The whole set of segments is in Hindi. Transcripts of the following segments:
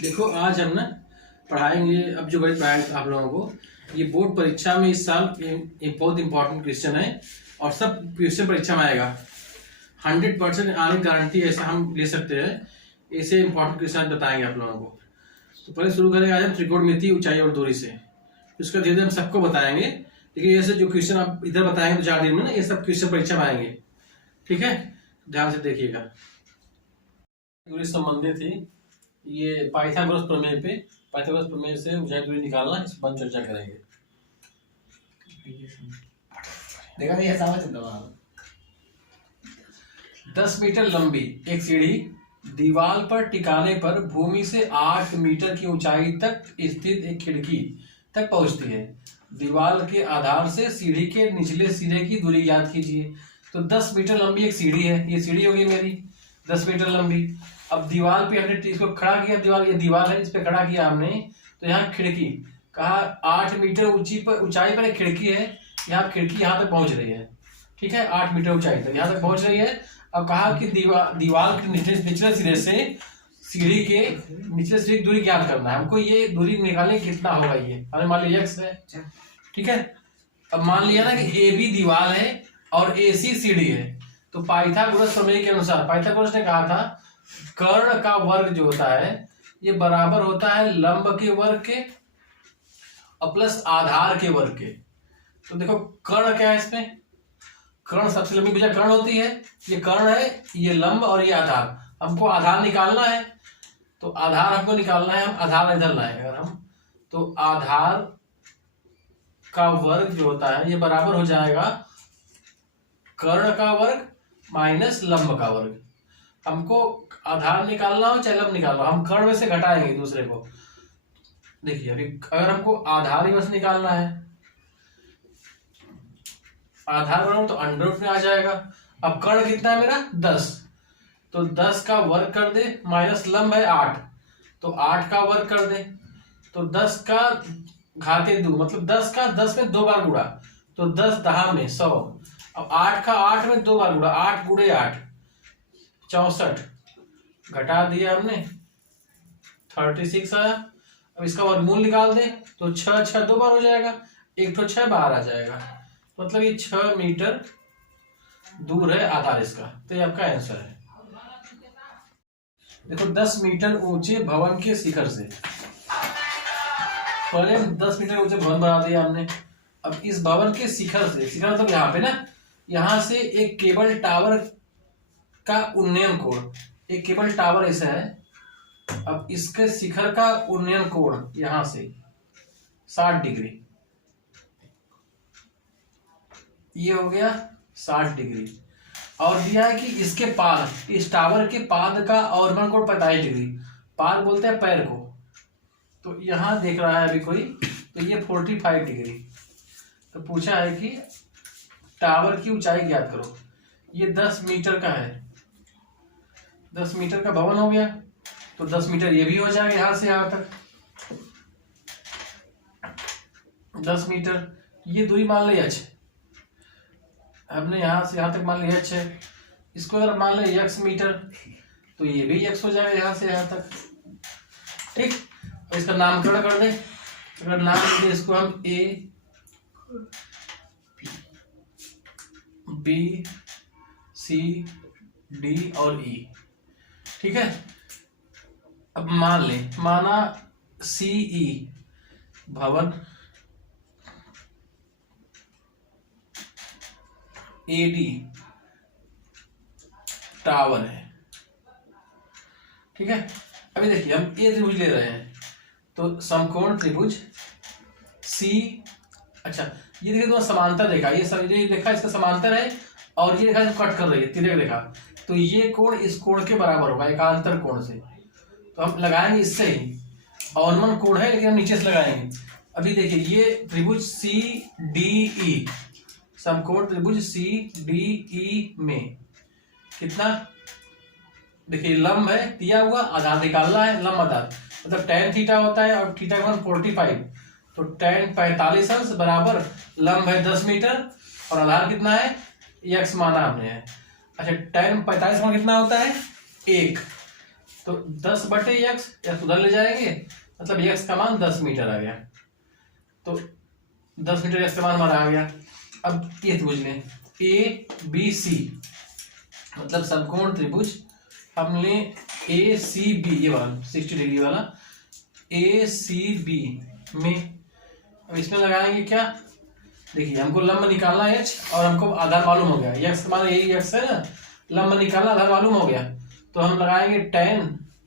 देखो आज हम ना पढ़ाएंगे अब जो गणित पढ़ाएंगे आप लोगों को। ये बोर्ड परीक्षा में इस साल ये बहुत इंपॉर्टेंट क्वेश्चन है और सब क्वेश्चन परीक्षा में आएगा। 100% आने की गारंटी ऐसा हम ले सकते हैं। ऐसे इंपॉर्टेंट क्वेश्चन बताएंगे आप लोगों को। तो पहले शुरू करेंगे आज हम त्रिकोणमिति, ऊंचाई और दूरी से। उसका धीरे धीरे हम सबको बताएंगे, लेकिन ऐसे जो क्वेश्चन आप इधर बताएंगे 4 दिन में ना, ये सब क्वेश्चन परीक्षा में आएंगे। ठीक है, ध्यान से देखिएगा। दूरी संबंधित थी ये पाइथागोरस प्रमेय पे। पाइथागोरस प्रमेय से ऊंचाई दूरी निकालना, इस पर चर्चा करेंगे। देखा नहीं ऐसा चलता 10 मीटर लंबी एक सीढ़ी दीवार पर टिकाने पर भूमि से 8 मीटर की ऊंचाई तक स्थित एक खिड़की तक पहुंचती है। दीवार के आधार से सीढ़ी के निचले सिरे की दूरी ज्ञात कीजिए। तो 10 मीटर लंबी एक सीढ़ी है, ये सीढ़ी होगी मेरी 10 मीटर लंबी। अब दीवार पे हमने इसको खड़ा किया, ये दीवार है, इस पे खड़ा किया हमने। तो यहाँ खिड़की कहा 8 मीटर ऊंचाई पर एक खिड़की है। यहाँ खिड़की यहाँ तक पहुंच रही है, ठीक है, 8 मीटर ऊंचाई तक यहाँ तक पहुंच रही है। अब कहा कि दीवार के निचले सिरे से सीढ़ी के निचले सिरे की दूरी ज्ञात करना है हमको। ये दूरी निकालने कितना होगा, ये हमें मान लिया x है, ठीक है। अब मान लिया ना कि ए बी दीवार है और ए सी सीढ़ी है। तो पाइथागोरस प्रमेय के अनुसार पाइथागोरस ने कहा था कर्ण का वर्ग जो होता है ये बराबर होता है लंब के वर्ग के और प्लस आधार के वर्ग के। तो देखो कर्ण क्या है, इसमें कर्ण सबसे लंबी भुजा कर्ण होती है। ये कर्ण है, ये लंब और ये आधार। हमको आधार निकालना है, तो आधार हमको निकालना है। हम आधार इधर लाए अगर हम, तो आधार का वर्ग जो होता है ये बराबर हो जाएगा कर्ण का वर्ग माइनस लंब का वर्ग। हमको आधार निकालना हो चाहे लंब निकालना हो, हम कर्ण में से घटाएंगे दूसरे को। देखिए अभी अगर हमको आधार ही बस निकालना है, आधार बनाओ तो अंडर रूट में आ जाएगा। अब कर्ण कितना है मेरा 10, तो 10 का वर्ग कर दे माइनस लंब है 8, तो 8 का वर्ग कर दे। तो 10 का घाते 2 मतलब 10 का 10 में 2 बार गुणा, तो 10 10 में 100। अब 8 का 8 में 2 बार गुणा, 8 गुणे 8 64, घटा दिया हमने 36 आया। अब इसका वर्गमूल निकाल दे तो 6 6 2 बार हो जाएगा, एक तो 6 बाहर आ जाएगा, मतलब ये 6 मीटर दूर है आधार इसका। तो ये आपका आंसर है। देखो 10 मीटर ऊंचे भवन के शिखर से, पहले 10 मीटर ऊंचे भवन बना दिया हमने। अब इस भवन के शिखर से, शिखर मतलब यहाँ पे ना, यहाँ से एक केबल टावर का उन्नयन कोण, एक केबल टावर ऐसा है। अब इसके शिखर का उन्नयन कोण यहां से 60 डिग्री, ये हो गया 60 डिग्री। और दिया है कि इसके पाद, इस टावर के पाद का अवनमन कोण 45 डिग्री। पाद बोलते हैं पैर को, तो यहां देख रहा है अभी कोई, तो ये 45 डिग्री। तो पूछा है कि टावर की ऊंचाई ज्ञात करो। ये 10 मीटर का है, 10 मीटर का भवन हो गया, तो 10 मीटर ये भी हो जाएगा यहां से यहां तक 10 मीटर। ये दूरी मान ली h, हमने यहां से यहां तक मान ली h है। इसको अगर मान ले x मीटर, तो ये भी x हो जाएगा यहां से यहां तक, ठीक। तो इसका नामकरण कर दे, अगर नाम दे इसको हम a b c d और e, ठीक है। अब मान ले, माना CE भवन, AD टावर है, ठीक है। अभी देखिए हम ए त्रिभुज ले रहे हैं, तो समकोण त्रिभुज C, अच्छा ये देखिए तो समांतर रेखा, ये सब ये देखा इसका समांतर है, और ये रेखा कट कर रही है तिर्यक रेखा, तो ये कोण इस कोण के बराबर होगा एकांतर कोण से। तो हम लगाएंगे इससे ही, अवनमन कोण है लेकिन हम नीचे से लगाएंगे। अभी देखिए ये त्रिभुज CDE, समकोण त्रिभुज CDE में कितना, देखिए लंब है दिया हुआ, आधार निकालना है, लंब आधार मतलब tan थीटा होता है और थीटा का मान 45, तो tan 45 अंश बराबर लंब है 10 मीटर और आधार कितना है x माना हमने है। अच्छा tan 45 मान कितना होता है 1, तो 10/x x उधर ले जाएंगे, मतलब x का मान 10 मीटर आ गया। तो 10 मीटर x का मान हमारा आ गया। अब ये त्रिभुज लें ABC, मतलब समकोण त्रिभुज हमने ACB, ये वाला 60 डिग्री वाला ACB में, अब इसमें लगाएंगे क्या, देखिए हमको लंब निकालना है h और हमको आधार मालूम हो गया, x का मान यही x है ना, लंब निकालना आधार मालूम हो गया। तो हम लगाएंगे tan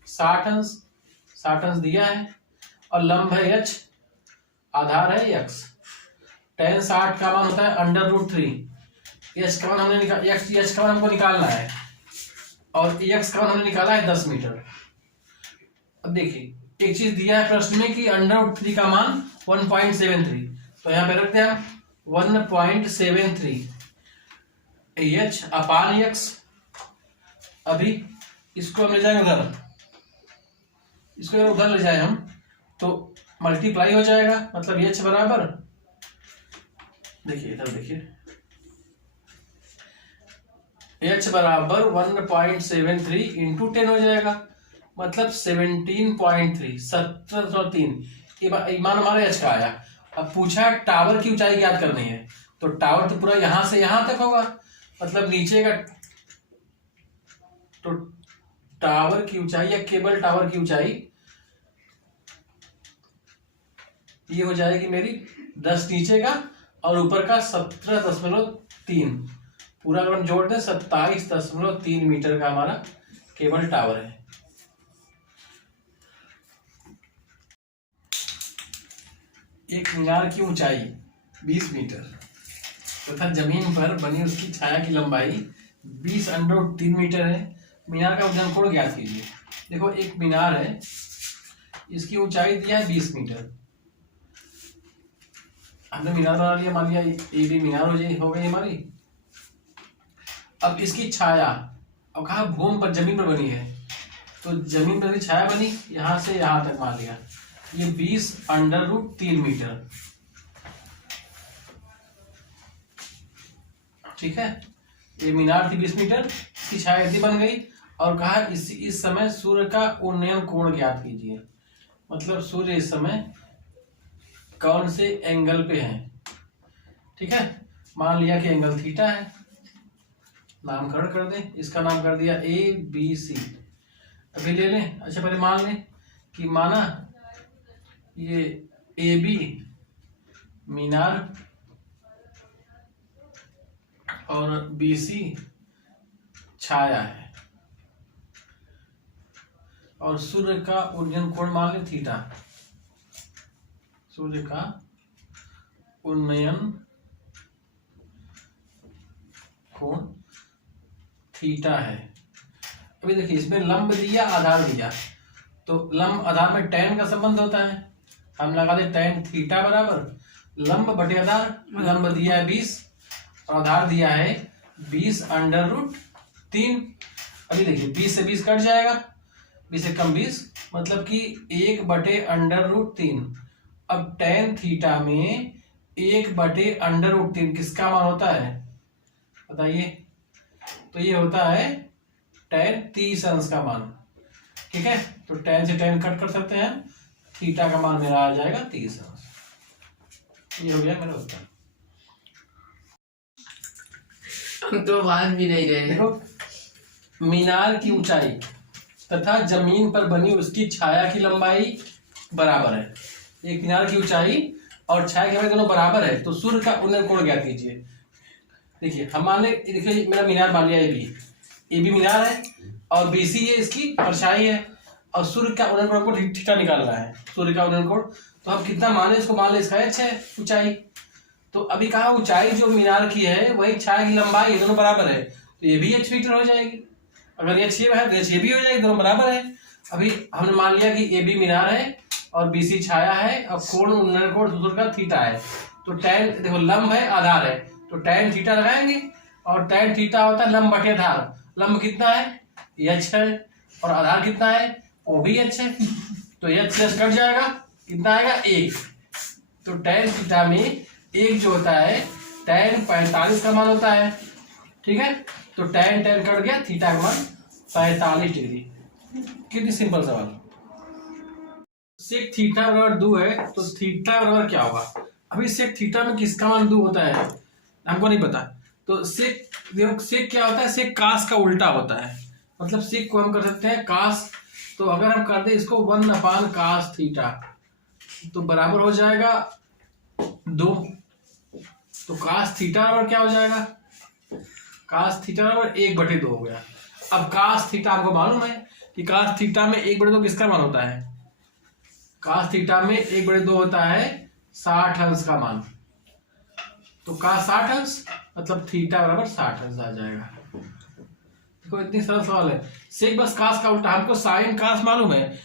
60 अंश दिया है और लंब है h, आधार है x। tan 60 का मान होता है √3, h का मान हमने h का मान हमको निकालना है और x का मान हमने निकाला है 10 मीटर। अब देखिए एक चीज दिया है प्रश्न में कि √3 का मान 1.73, तो यहाँ पे रखते हैं 1.73 h अपान x। अभी इसको हम ले जाएंगे उधर, इसको अगर उधर ले जाए हम तो मल्टीप्लाई हो जाएगा, मतलब h बराबर, देखिए इधर देखिए h बराबर 1.73 इंटू 10 हो जाएगा, मतलब 17.3 1703। ये मान हमारा h का आया। अब पूछा टावर की ऊंचाई ज्ञात करनी है, तो टावर तो पूरा यहां से यहां तक होगा, मतलब नीचे का, तो टावर की ऊंचाई या केबल टावर की ऊंचाई ये हो जाएगी मेरी 10 नीचे का और ऊपर का 17.3, पूरा अगर हम जोड़ दें 27.3 मीटर का हमारा केबल टावर है। एक मीनार की ऊंचाई 20 मीटर तथा जमीन पर बनी उसकी छाया की लंबाई 20√3 मीटर है। मीनार का उद्यम कोण ज्ञात कीजिए। देखो एक मीनार है, इसकी ऊंचाई दिया है 20 मीटर। हमने मीनार बना लिया, मान लिया ये भी मीनार हो गई हमारी। अब इसकी छाया, अब कहा भूमि पर जमीन पर बनी है, तो जमीन पर भी छाया बनी यहां से यहां तक, मान लिया ये 20√3 मीटर, ठीक है। ये मीनार थी 20 मीटर, इसकी छाया इतनी बन गई और कहा इस समय सूर्य का उन्नयन कोण ज्ञात कीजिए, मतलब सूर्य इस समय कौन से एंगल पे है, ठीक है। मान लिया कि एंगल थीटा है, नामकरण कर दें, इसका नाम कर दिया ABC। अभी ले लें, अच्छा पहले मान लें कि माना ये AB मीनार और BC छाया है और सूर्य का उन्नयन कोण मान लें थीटा, सूर्य का उन्नयन कोण थीटा है। अभी देखिए इसमें लंब दिया आधार दिया, तो लंब आधार में tan का संबंध होता है, हम लगा दे tan थीटा बराबर लंब बटे आधार। लंब दिया है 20 और आधार दिया है 20√3। अभी देखिए 20 से 20 कट जाएगा, 20 से कम 20, मतलब कि 1/√3। अब tan थीटा में 1/√3 किसका मान होता है बताइए, तो ये होता है tan 30 अंश का मान, ठीक है। तो tan से tan कट कर सकते हैं, थीटा का मान मेरा आ जाएगा 30 अंश। ये हो गया मेरा उत्तर। तो बात भी नहीं रहे। देखो मीनार की ऊंचाई तथा जमीन पर बनी उसकी छाया की लंबाई बराबर है। एक मीनार की ऊंचाई और छाया की लंबाई दोनों बराबर है, तो सूर्य का उन्नयन कोण ज्ञात कीजिए। देखिए हमारे, देखिए मेरा मीनार मान लिया AB मीनार है और BC है इसकी परछाई है, और सूर्य का उन्नयन कोण को थीटा निकालना है, सूर्य का उन्नयन कोण। तो हम कितना माने इसको, मान ले इसका h है ऊंचाई। तो अभी कहा ऊंचाई जो मीनार की है वही छाया की लंबाई है, दोनों बराबर है, तो ये भी h मीटर हो जाएगी। अगर h ये है तो h ये भी हो जाएगी, दोनों बराबर है। अभी हमने मान लिया कि AB मीनार है और BC छाया है और कोण उन्नयन कोण सूर्य का थीटा है। तो tan, देखो लंब है आधार है, तो tan थीटा लगाएंगे और tan थीटा होता है लंब बटे आधार। लंब कितना है h है और आधार कितना है वो भी h है, तो h से कट जाएगा, कितना आएगा 1। तो tan थीटा में 1 जो होता है tan 45 का मान होता है, ठीक है। तो tan कट गया, थीटा का मान 45 डिग्री। कितनी सिंपल सवाल। सेक थीटा बराबर 2 है तो थीटा बराबर क्या होगा। अभी सेक थीटा में किसका मान 2 होता है हमको नहीं पता। तो सेक देखो सेक क्या होता है, सेक कास का उल्टा होता है। मतलब सेक को हम कर सकते हैं कास, तो अगर हम कर दे इसको 1/cos थीटा तो बराबर हो जाएगा 2। तो कास थीटा बराबर क्या हो जाएगा, कास थीटा बराबर 1/2 हो गया। अब कास थीटा हमको मालूम है कि कास थीटा में 1/2 किसका मान होता है, कास थीटा में 1/2 होता है 60 अंश का मान। तो कास 60 अंश मतलब थीटा बराबर 60 अंश आ जाएगा। देखो इतनी सरल सवाल है। सेक बस कास का उल्टा, हमको साइन कास मालूम है।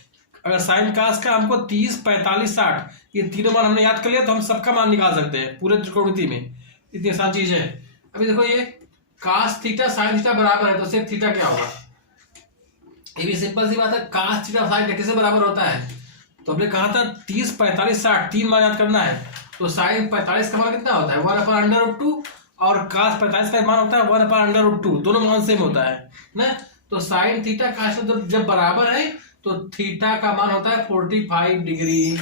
अगर साइन कास का हमको 30, 45, 60 ये तीनों मान हमने याद कर लिया तो हम सबका मान निकाल सकते हैं पूरे त्रिकोणमिति में। इतनी आसान चीज है। अभी देखो ये कास थीटा साइन थीटा बराबर है तो सेक थीटा क्या होगा, ये भी सिंपल सी बात है। कास थीटा साइन थीटा किससे बराबर होता है, तो हमने कहा था 30, 45, 60 तीन मान याद करना है। तो साइन 45 का मान कितना होता है 1/√2 और कास 45 का मान होता है 1/√2, दोनों मान सेम होता है ना। तो साइन थीटा कास जब बराबर है तो थीटा का मान होता है 45 डिग्री।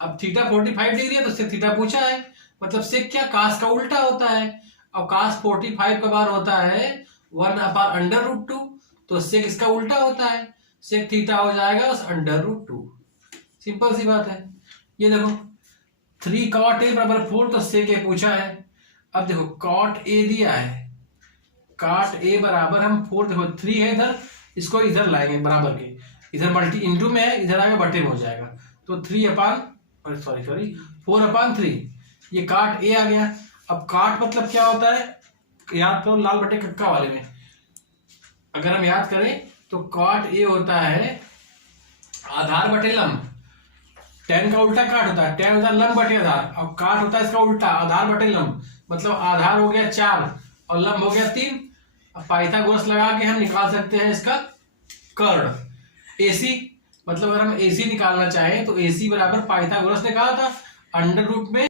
अब थीटा 45 डिग्री है तो सेक थीटा पूछा है, मतलब सेक क्या कास का उल्टा होता है। और कास 45 का मान होता है 1/√2 तो सेक इसका उल्टा होता है, सेक थीटा हो जाएगा √2। सिंपल सी बात है। ये देखो 3 cot a बराबर 4 तो सेक a पूछा है। अब देखो cot a दिया है, cot a बराबर हम 4 देखो 3 है इधर, इसको इधर लाएंगे बराबर के, इधर मल्टी इंटू में है इधर आएगा बटे में हो जाएगा। तो 4/3 ये cot a आ गया। अब cot मतलब क्या होता है याद करो लाल बटे कक्का वाले में, अगर हम याद करें तो cot a होता है आधार बटे लंब। tan का उल्टा काट होता है, tan होता है लंब बटे आधार और काट होता है इसका उल्टा आधार बटे लंब। मतलब आधार हो गया 4 और लंब हो गया 3। अब पाइथागोरस लगा के हम निकाल सकते हैं इसका कर्ण। AC मतलब अगर हम AC निकालना चाहें तो AC बराबर पाइथागोरस ने कहा था अंडर रूट में